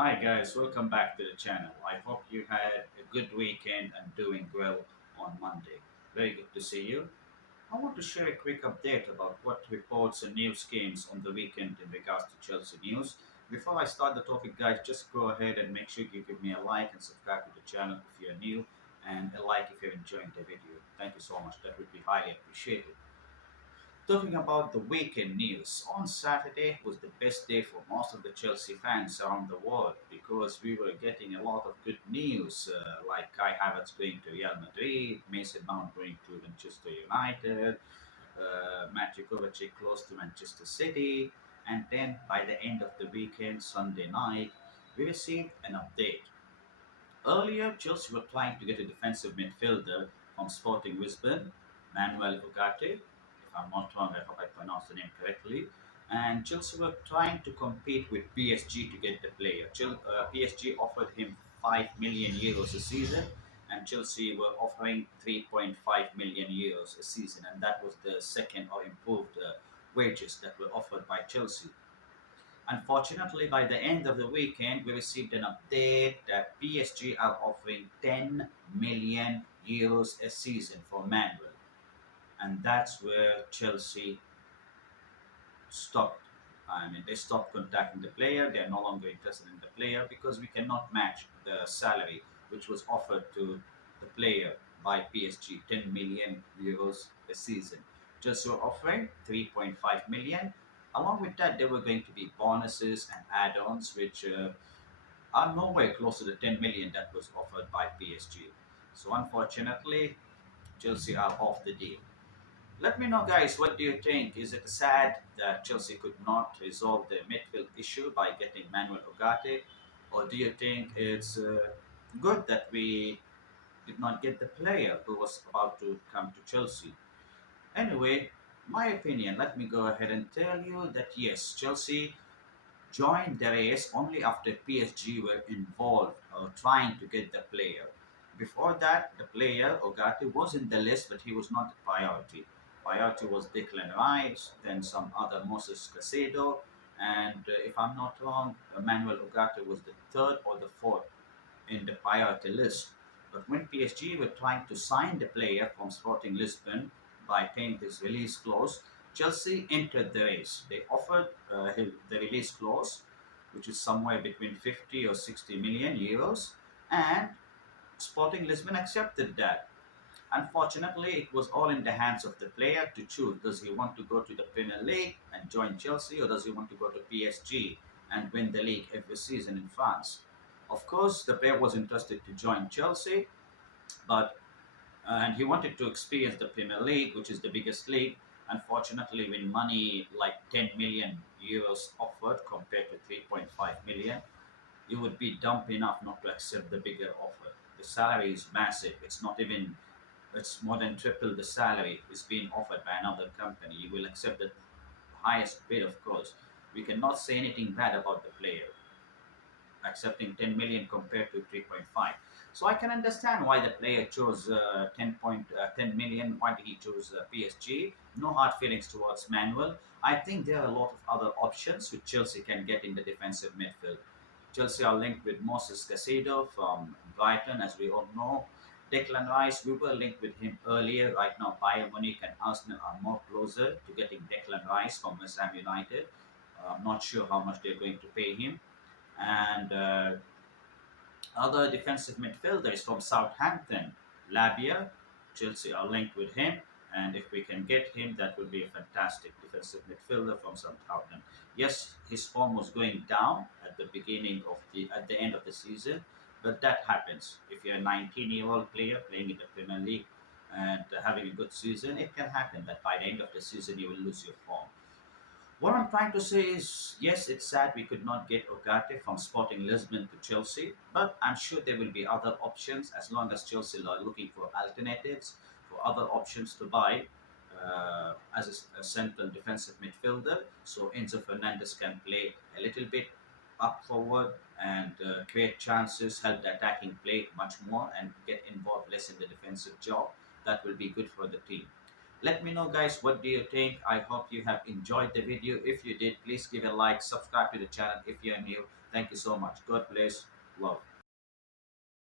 Hi guys, welcome back to the channel. I hope you had a good weekend and doing well on Monday. Very good to see you. I want to share a quick update about what reports and news came on the weekend in regards to Chelsea news. Before I start the topic, guys, just go ahead and make sure you give me a like and subscribe to the channel if you're new, and a like if you're enjoying the video. Thank you so much. That would be highly appreciated. Talking about the weekend news, on Saturday was the best day for most of the Chelsea fans around the world because we were getting a lot of good news, like Kai Havertz going to Real Madrid, Mason Mount going to Manchester United, Matthew Kovacic close to Manchester City, and then by the end of the weekend, Sunday night, we received an update. Earlier, Chelsea were trying to get a defensive midfielder from Sporting Lisbon, Manuel Ugarte. If I'm not wrong, I hope I pronounced the name correctly. And Chelsea were trying to compete with PSG to get the player. PSG offered him 5 million euros a season, and Chelsea were offering 3.5 million euros a season, and that was the second or improved wages that were offered by Chelsea. Unfortunately, by the end of the weekend, we received an update that PSG are offering 10 million euros a season for Manuel. And that's where Chelsea stopped. I mean, they stopped contacting the player. They are no longer interested in the player because we cannot match the salary which was offered to the player by PSG, 10 million euros a season. Chelsea were offering 3.5 million. Along with that, there were going to be bonuses and add-ons, which are nowhere close to the 10 million that was offered by PSG. So unfortunately, Chelsea are off the deal. Let me know, guys, what do you think? Is it sad that Chelsea could not resolve the midfield issue by getting Manuel Ugarte? Or do you think it's good that we did not get the player who was about to come to Chelsea? Anyway, my opinion, let me go ahead and tell you that yes, Chelsea joined the race only after PSG were involved or trying to get the player. Before that, the player Ogati was in the list, but he was not the priority. Priority was Declan Rice, then some other Moses Casedo, and if I'm not wrong, Manuel Ugarte was the third or the fourth in the priority list. But when PSG were trying to sign the player from Sporting Lisbon by paying his release clause, Chelsea entered the race. They offered the release clause, which is somewhere between 50 or 60 million euros, and Sporting Lisbon accepted that. Unfortunately, it was all in the hands of the player to choose. Does he want to go to the Premier League and join Chelsea, or does he want to go to PSG and win the league every season in France? Of course, the player was interested to join Chelsea, but and he wanted to experience the Premier League, which is the biggest league. Unfortunately, when money like 10 million euros offered compared to 3.5 million, you would be dumb enough not to accept the bigger offer. The salary is massive. It's not even, it's more than triple the salary is being offered by another company. You will accept the highest bid, of course. We cannot say anything bad about the player accepting 10 million compared to 3.5. So I can understand why the player chose 10 million. Why did he choose PSG? No hard feelings towards Manuel. I think there are a lot of other options which Chelsea can get in the defensive midfield. Chelsea are linked with Moses Caicedo from Brighton, as we all know. Declan Rice, we were linked with him earlier. Right now, Bayern Munich and Arsenal are more closer to getting Declan Rice from West Ham United. I'm not sure how much they're going to pay him. And other defensive midfielders from Southampton, Labia, Chelsea are linked with him. And if we can get him, that would be a fantastic defensive midfielder from Southampton. Yes, his form was going down at the beginning of at the end of the season, but that happens. If you're a 19-year-old player playing in the Premier League and having a good season, it can happen that by the end of the season you will lose your form. What I'm trying to say is, yes, it's sad we could not get Ogate from Sporting Lisbon to Chelsea, but I'm sure there will be other options as long as Chelsea are looking for alternatives, for other options to buy as a central defensive midfielder. So Enzo Fernandez can play a little bit up forward and create chances, help the attacking play much more, and get involved less in the defensive job. That will be good for the team. Let me know, guys, what do you think? I hope you have enjoyed the video. If you did, please give a like, subscribe to the channel if you are new. Thank you so much. God bless. Love.